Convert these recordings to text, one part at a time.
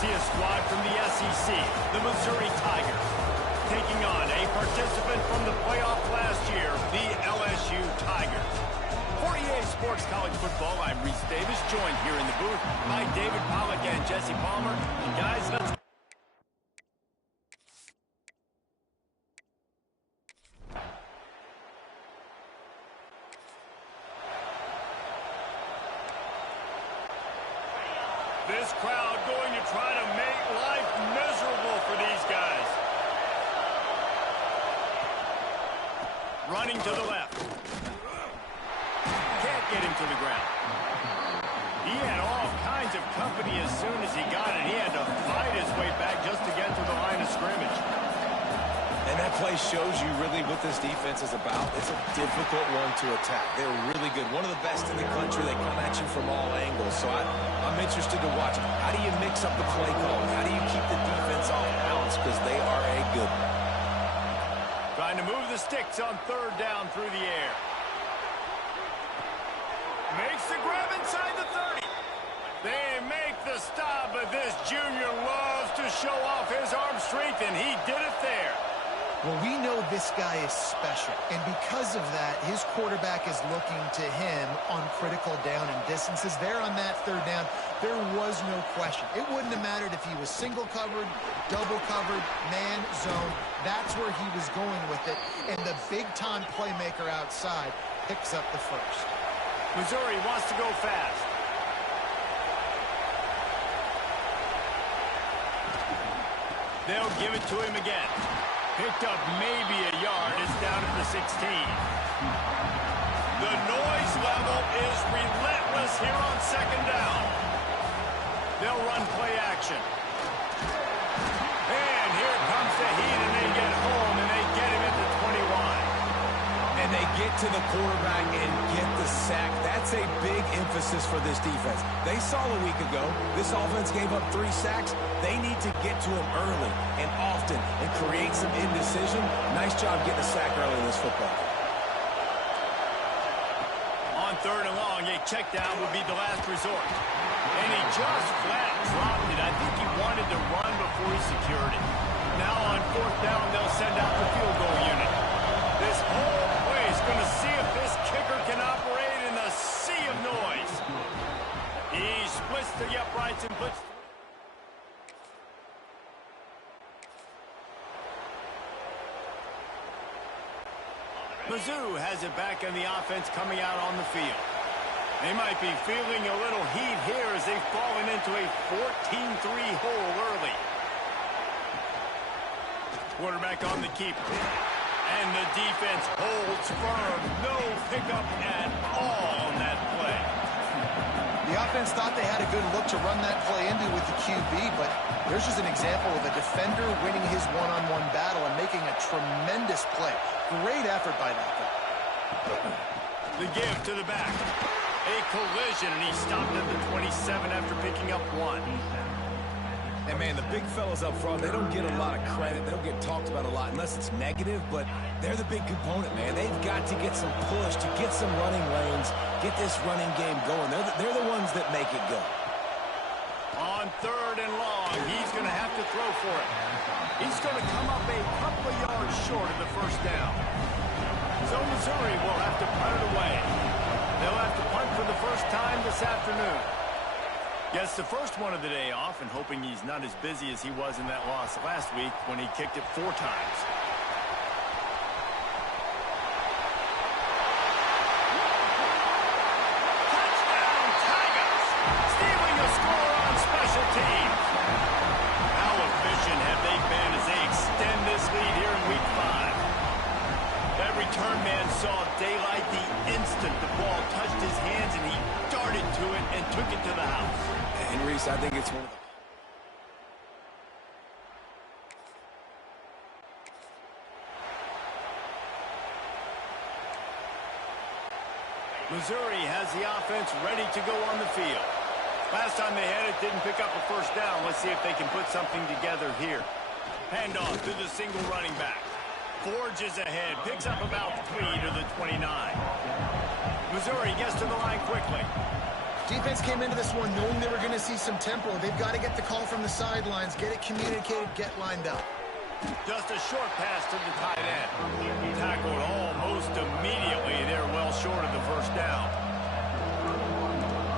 see a squad from the SEC, the Missouri Tigers, taking on a participant from the playoff last year, the LSU Tigers. For EA Sports College Football, I'm Reese Davis, joined here in the booth by David Pollack and Jesse Palmer. And guys, let's... This crowd going to try to make life miserable for these guys. Running to the left. Can't get him to the ground. He had all kinds of company as soon as he got it. He had to fight his way back just to get to the line of scrimmage. And that play shows you really what this defense is about. It's a difficult one to attack. They're really good. One of the best in the country. They come at you from all angles. So I'm interested to watch. How do you mix up the play call? How do you keep the defense off balance? Because they are a good one. Trying to move the sticks on third down through the air. Makes the grab inside the 30. They make the stop, but this junior loves to show off his arm strength, and he did it there. Well, we know this guy is special, and because of that, his quarterback is looking to him on critical down and distances. There on that third down, there was no question. It wouldn't have mattered if he was single covered, double covered, man, zone. That's where he was going with it, and the big-time playmaker outside picks up the first. Missouri wants to go fast. They'll give it to him again. Picked up maybe a yard. It's down at the 16. The noise level is relentless here on second down. They'll run play action. And here comes the heat, and they get home, and they get him at the 21. And they get to the quarterback and get the sack. That's a big emphasis for this defense. They saw a week ago, this offense gave up 3 sacks. They need to get to him early and often and create some indecision. Nice job getting a sack early in this football. On third and long, a check down would be the last resort. And he just flat dropped it. I think he wanted to run before he secured it. Now on fourth down, they'll send out the field goal unit. This whole place going to see if this kicker can operate in the sea of noise. He splits the uprights and puts... Mizzou has it back in the offense coming out on the field. They might be feeling a little heat here as they've fallen into a 14-3 hole early. Quarterback on the keeper. And the defense holds firm. No pickup at all on that play. The offense thought they had a good look to run that play into with the QB, but there's just an example of a defender winning his one-on-one battle and making a tremendous play. Great effort by that guy. The give to the back. A collision, and he stopped at the 27 after picking up 1. And, man, the big fellas up front, they don't get a lot of credit. They don't get talked about a lot unless it's negative, but they're the big component, man. They've got to get some push, to get some running lanes, get this running game going. They're the ones that make it go. On third and long, he's going to have to throw for it. He's going to come up a couple of yards short of the first down. So Missouri will have to punt it away. They'll have to punt for the first time this afternoon. Gets the first one of the day off and hoping he's not as busy as he was in that loss last week when he kicked it 4 times. Touchdown Tigers! Stealing a score on special teams. How efficient have they been as they extend this lead here in week 5? That return man saw daylight the instant the ball touched his hands, and he darted to it and took it to the house. And Reese, I think it's one of the... Missouri has the offense ready to go on the field. Last time they had it, didn't pick up a first down. Let's see if they can put something together here. Handoff to the single running back. Forges ahead, picks up about 3 to the 29. Missouri gets to the line quickly. Defense came into this one knowing they were going to see some tempo. They've got to get the call from the sidelines, get it communicated, get lined up. Just a short pass to the tight end. Tackled almost immediately. They're well short of the first down.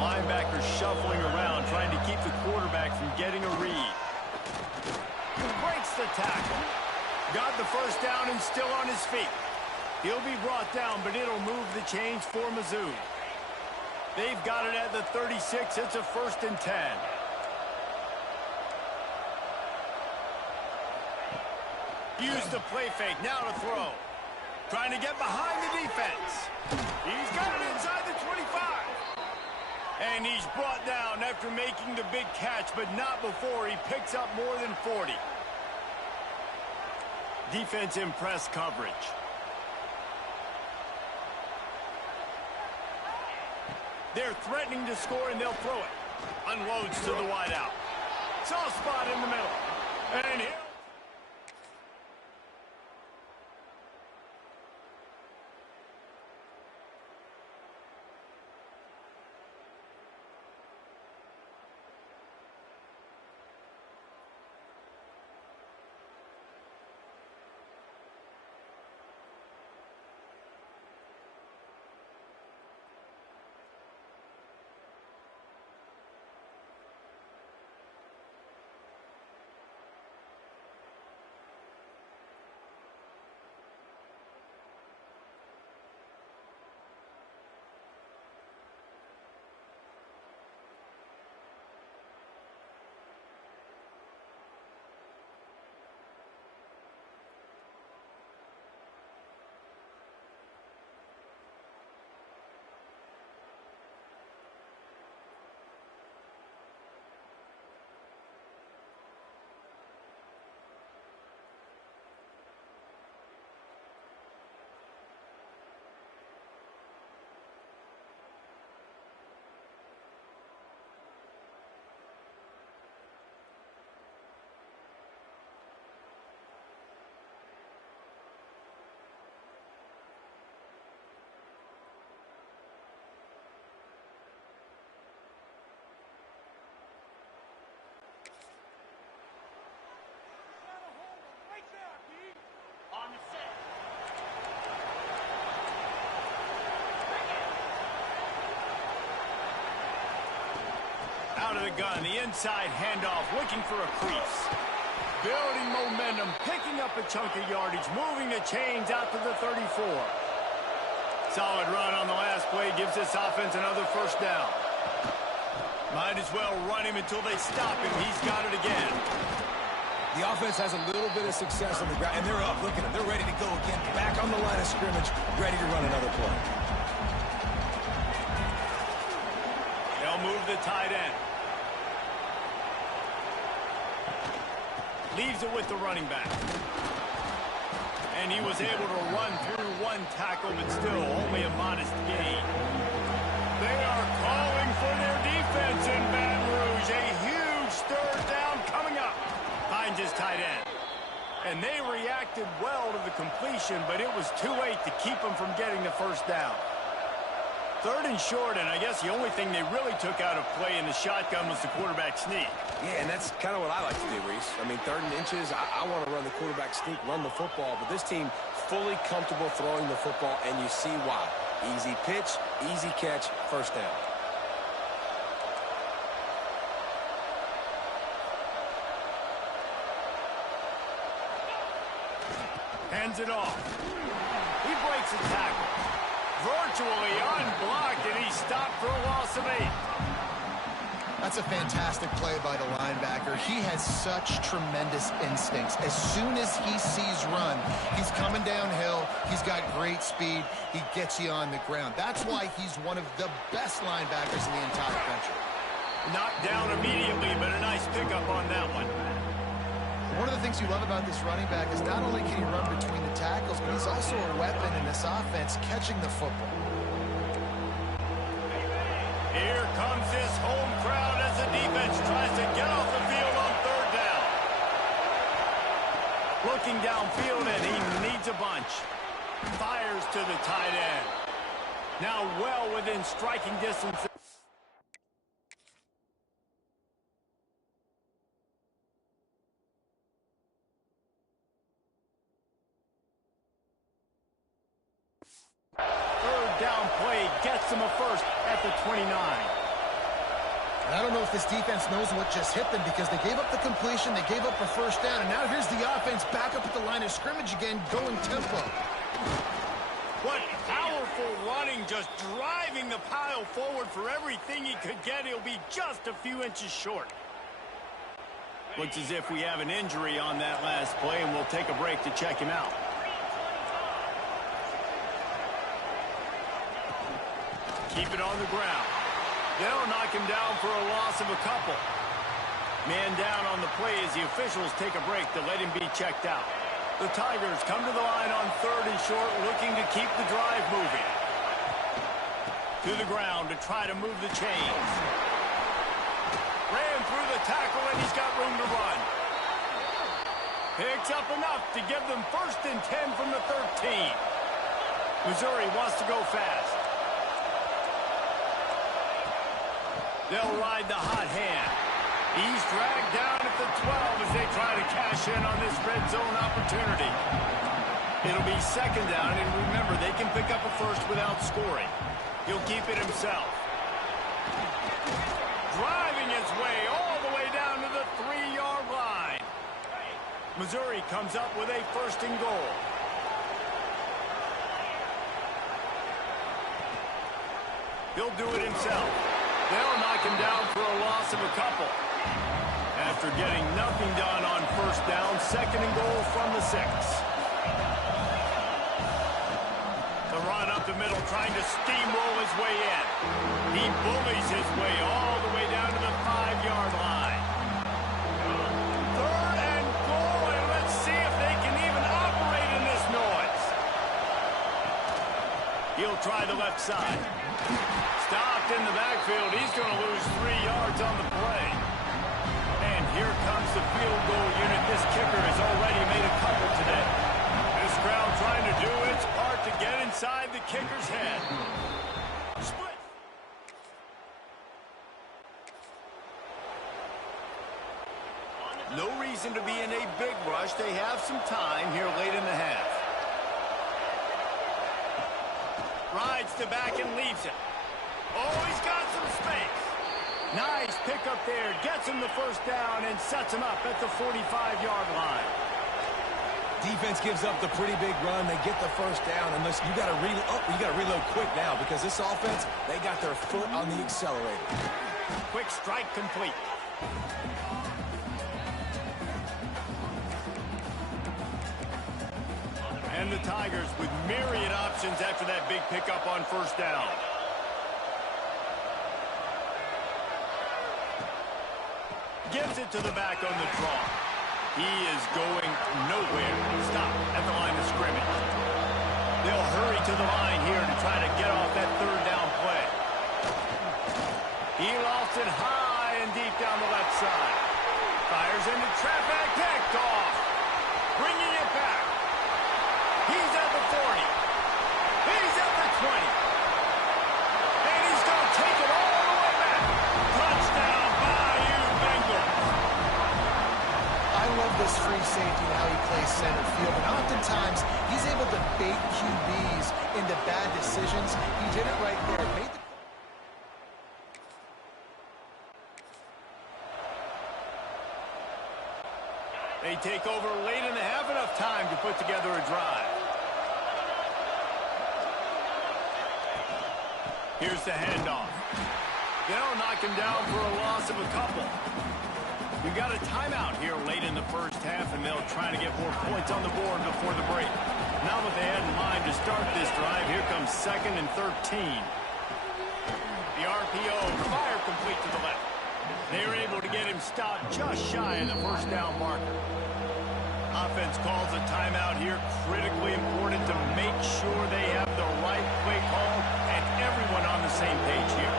Linebacker shuffling around, trying to keep the quarterback from getting a read. Breaks the tackle. Got the first down and still on his feet. He'll be brought down, but it'll move the chains for Mizzou. They've got it at the 36. It's a 1st and 10. Use the play fake. Now to throw. Trying to get behind the defense. He's got it inside the 25. And he's brought down after making the big catch, but not before he picks up more than 40. Defense in press coverage. They're threatening to score, and they'll throw it. Unloads to the wideout. Soft spot in the middle. And here. Out of the gun, the inside handoff, looking for a crease. Building momentum, picking up a chunk of yardage, moving the chains out to the 34. Solid run on the last play, gives this offense another first down. Might as well run him until they stop him. He's got it again. The offense has a little bit of success on the ground, and they're up. Look at them. They're ready to go again. Back on the line of scrimmage, ready to run another play. They'll move the tight end. Leaves it with the running back. And he was able to run through one tackle, but still only a modest gain. They are calling for their defense in Baton Rouge. A huge 3rd down coming up. Finds his tight end. And they reacted well to the completion, but it was too late to keep them from getting the first down. 3rd and short, and I guess the only thing they really took out of play in the shotgun was the quarterback sneak. Yeah, and that's kind of what I like to do, Reese. I mean, 3rd and inches, I want to run the quarterback sneak, run the football, but this team fully comfortable throwing the football, and you see why. Easy pitch, easy catch, first down. Hands it off. He breaks a tackle. Virtually unblocked, and he stopped for a loss of 8. That's a fantastic play by the linebacker. He has such tremendous instincts. As soon as he sees run, he's coming downhill. He's got great speed. He gets you on the ground. That's why he's one of the best linebackers in the entire country. Knocked down immediately, but a nice pickup on that one. One of the things you love about this running back is not only can he run between the tackles, but he's also a weapon in this offense, catching the football. Here comes this home crowd as the defense tries to get off the field on 3rd down. Looking downfield, and he needs a bunch. Fires to the tight end. Now well within striking distance. down play gets them a first at the 29. I don't know if this defense knows what just hit them because they gave up the completion, they gave up a first down, and now here's the offense back up at the line of scrimmage again, going tempo. What powerful running, just driving the pile forward for everything he could get. He'll be just a few inches short. Looks as if we have an injury on that last play, and we'll take a break to check him out. Keep it on the ground. They'll knock him down for a loss of a couple. Man down on the play as the officials take a break to let him be checked out. The Tigers come to the line on 3rd and short, looking to keep the drive moving. To the ground to try to move the chains. Ran through the tackle, and he's got room to run. Picks up enough to give them 1st and 10 from the 13. Missouri wants to go fast. They'll ride the hot hand. He's dragged down at the 12 as they try to cash in on this red zone opportunity. It'll be 2nd down, and remember, they can pick up a first without scoring. He'll keep it himself. Driving his way all the way down to the 3-yard line. Missouri comes up with a 1st and goal. He'll do it himself. They'll knock him down for a loss of a couple. After getting nothing done on 1st down, 2nd and goal from the 6. The run up the middle, trying to steamroll his way in. He bullies his way all the way down to the 5-yard line. 3rd and goal, and let's see if they can even operate in this noise. He'll try the left side. Stopped in the backfield. He's going to lose 3 yards on the play. And here comes the field goal unit. This kicker has already made a couple today. This crowd trying to do its part to get inside the kicker's head. Split. No reason to be in a big rush. They have some time here late in the half. Rides to back and leaves it. Oh, he's got some space. Nice pickup there. Gets him the 1st down and sets him up at the 45-yard line. Defense gives up the pretty big run. They get the 1st down. And listen, you got to reload quick now because this offense, they got their foot on the accelerator. Quick strike complete. And the Tigers with myriad options after that big pickup on 1st down. Gives it to the back on the draw. He is going nowhere. Stop at the line of scrimmage. They'll hurry to the line here to try to get off that 3rd down play. He lost it high and deep down the left side. Fires into traffic, picked off. Bringing it back. He's at the 40. He's at the 20. And he's going to take it all the way back. Touchdown, Bayou Bengals. I love this free safety and how he plays center field. And oftentimes, he's able to bait QBs into bad decisions. He did it right there. They take over late in the half, enough time to put together a drive. Here's the handoff. They'll knock him down for a loss of a couple. We've got a timeout here late in the 1st half, and they'll try to get more points on the board before the break. Now what they had in mind to start this drive, here comes 2nd and 13. The RPO, fire complete to the left. They were able to get him stopped just shy of the 1st down marker. Offense calls a timeout here. Critically important to make sure they have the right play call and everyone on the same page here.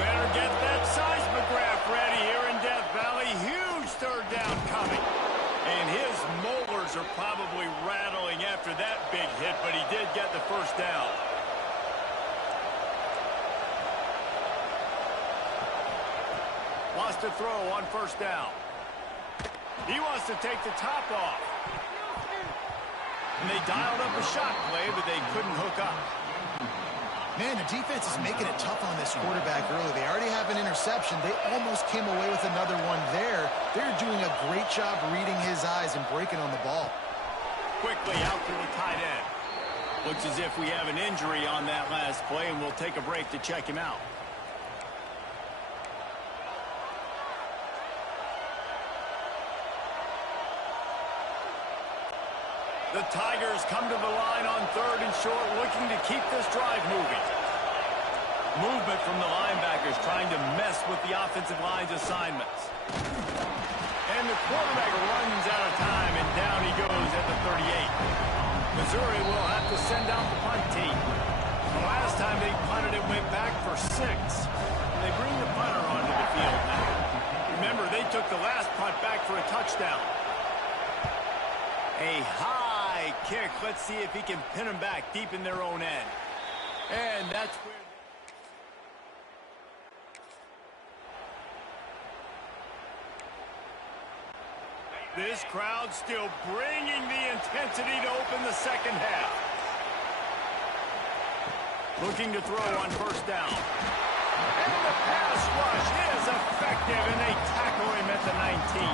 Better get that seismograph ready here in Death Valley. Huge 3rd down coming. And his molars are probably rattling after that big hit, but he did get the 1st down. Wants to throw on 1st down. He wants to take the top off. And they dialed up a shot play, but they couldn't hook up. Man, the defense is making it tough on this quarterback early. They already have an interception. They almost came away with another one there. They're doing a great job reading his eyes and breaking on the ball. Quickly out to the tight end. Looks as if we have an injury on that last play, and we'll take a break to check him out. The Tigers come to the line on 3rd and short, looking to keep this drive moving. Movement from the linebackers trying to mess with the offensive line's assignments. And the quarterback runs out of time, and down he goes at the 38. Missouri will have to send out the punt team. The last time they punted, it went back for 6. They bring the punter onto the field now. Remember, they took the last punt back for a touchdown. A high kick. Let's see if he can pin them back deep in their own end. And that's where... This crowd still bringing the intensity to open the second half. Looking to throw on 1st down. And the pass rush is effective, and they tackle him at the 19.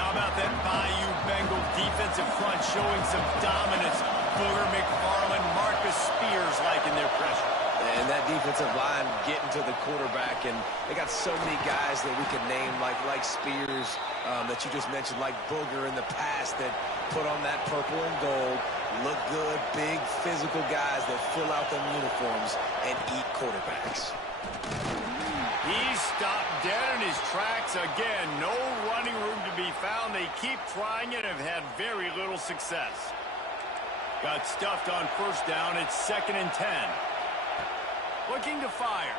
How about that Bayou Bengal defensive front showing some dominance? Booger McFarland, Marcus Spears liking their pressure. And that defensive line getting to the quarterback, and they got so many guys that we could name like Spears that you just mentioned, like Booger in the past, that put on that purple and gold, look good, big physical guys that fill out them uniforms and eat quarterbacks. He's stopped dead in his tracks again. No running room to be found. They keep trying it and have had very little success. Got stuffed on 1st down. It's 2nd and 10. Looking to fire.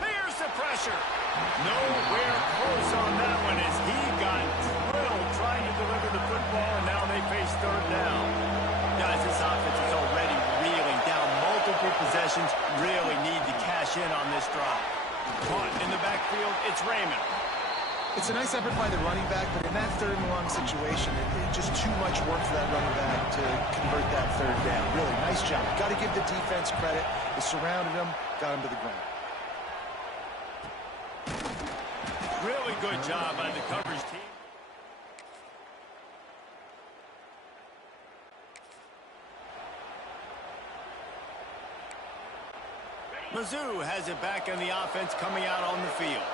Here's the pressure. Nowhere close on that one as he got drilled trying to deliver the football, and now they face 3rd down. Guys, this offense is already reeling down multiple possessions. Really need to cash in on this drive. Caught in the backfield, it's Raymond. It's a nice effort by the running back, but in that 3rd and long situation, it's just too much work for that running back to convert that 3rd down. Really, nice job. Got to give the defense credit. They surrounded him, got him to the ground. Really good job by the coverage team. Mizzou has it back on the offense coming out on the field.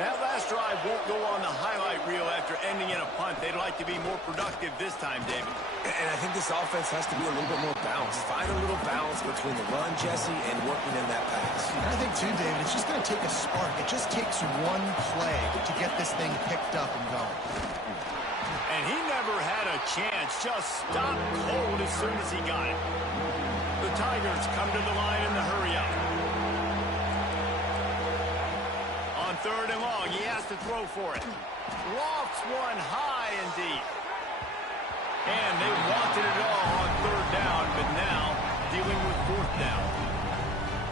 That last drive won't go on the highlight reel after ending in a punt. They'd like to be more productive this time, David. And I think this offense has to be a little bit more balanced. Find a little balance between the run, Jesse, and working in that pass. I think, too, David, it's just going to take a spark. It just takes one play to get this thing picked up and going. And he never had a chance. Just stopped cold as soon as he got it. The Tigers come to the line in the hurry-up. On 3rd and long, he has to throw for it. Lofts one high and deep. And they wanted it all on 3rd down, but now dealing with 4th down.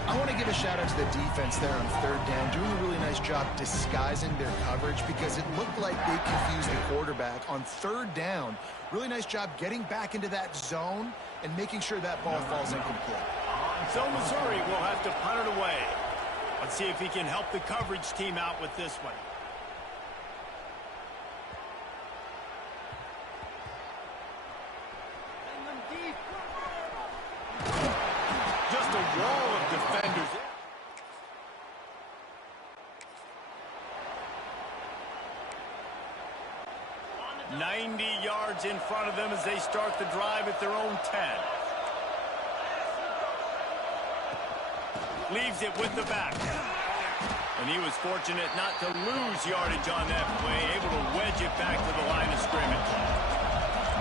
I want to give a shout-out to the defense there on 3rd down, doing a really nice job disguising their coverage because it looked like they confused the quarterback on 3rd down. Really nice job getting back into that zone and making sure that ball falls incomplete. So Missouri will have to punt it away. Let's see if he can help the coverage team out with this one. Just a wall of defenders. 90 yards in front of them as they start the drive at their own 10. Leaves it with the back. And he was fortunate not to lose yardage on that play, able to wedge it back to the line of scrimmage.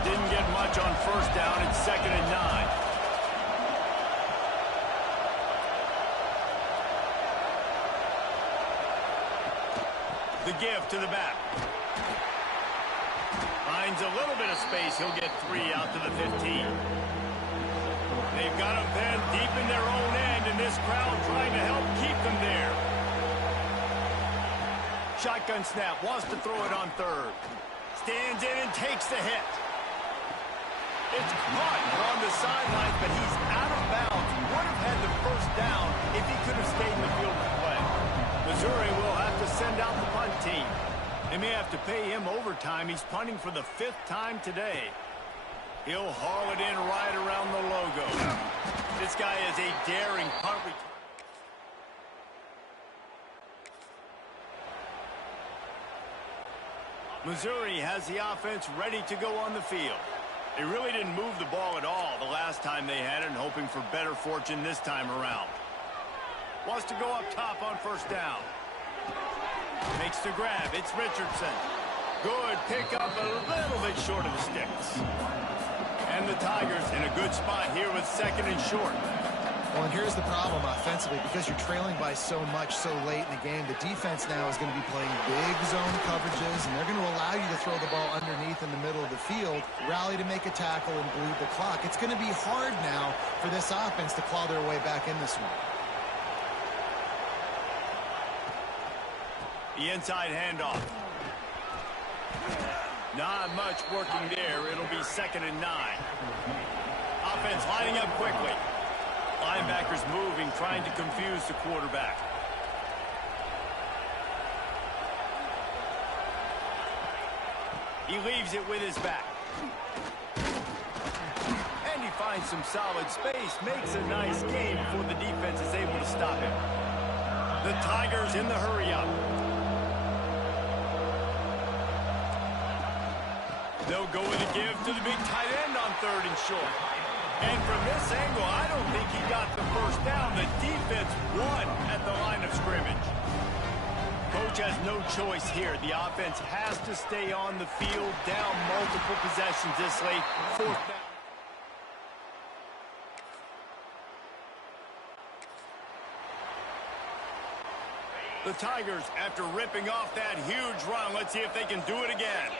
Didn't get much on 1st down. It's 2nd and 9. The give to the back. Finds a little bit of space. He'll get 3 out to the 15. They've got him then deep in their own end, and this crowd trying to help keep them there. Shotgun snap, wants to throw it on 3rd. Stands in and takes the hit. It's caught on the sidelines, but he's out of bounds. Would have had the first down if he could have stayed in the field of play. Missouri will have to send out the punt team. They may have to pay him overtime. He's punting for the 5th time today. He'll haul it in right around the logo. This guy is a daring punt return. Missouri has the offense ready to go on the field. They really didn't move the ball at all the last time they had it, and hoping for better fortune this time around. Wants to go up top on first down. Makes the grab. It's Richardson. Good pickup, a little bit short of the sticks. And the Tigers in a good spot here with 2nd and short. Well, and here's the problem offensively. Because you're trailing by so much so late in the game, the defense now is going to be playing big zone coverages, and they're going to allow you to throw the ball underneath in the middle of the field, rally to make a tackle, and bleed the clock. It's going to be hard now for this offense to claw their way back in this one. The inside handoff. Not much working there. It'll be 2nd and 9. Offense lining up quickly. Linebackers moving, trying to confuse the quarterback. He leaves it with his back. And he finds some solid space. Makes a nice game before the defense is able to stop him. The Tigers in the hurry-up. They'll go with a give to the big tight end on 3rd and short. And from this angle, I don't think he got the first down. The defense won at the line of scrimmage. Coach has no choice here. The offense has to stay on the field, down multiple possessions this late. 4th down. The Tigers, after ripping off that huge run, let's see if they can do it again.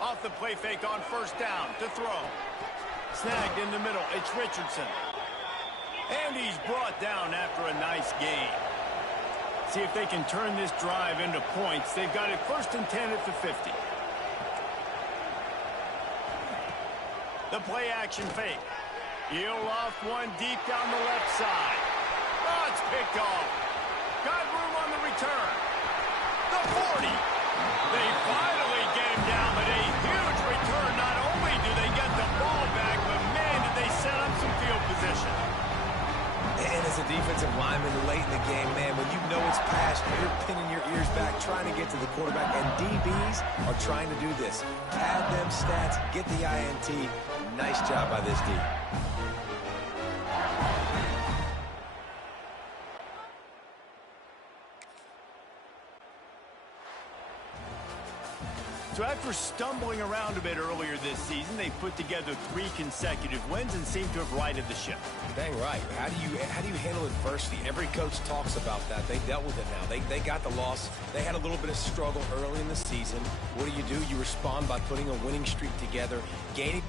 Off the play fake on first down to throw. Snagged in the middle. It's Richardson. And he's brought down after a nice gain. See if they can turn this drive into points. They've got it 1st and 10 at the 50. The play action fake. He'll loft one deep down the left side. Oh, it's picked off. Got room on the return. The 40. They finally get him down, but a huge return. Not only do they get the ball back, but man, did they set up some field position. And as a defensive lineman late in the game, man, when you know it's past, you're pinning your ears back, trying to get to the quarterback, and DBs are trying to do this. Pad them stats, get the INT. Nice job by this D. So after stumbling around a bit earlier this season, they put together 3 consecutive wins and seem to have righted the ship. Dang right. How do you handle adversity? Every coach talks about that. They dealt with it now. They got the loss. They had a little bit of struggle early in the season. What do? You respond by putting a winning streak together, gaining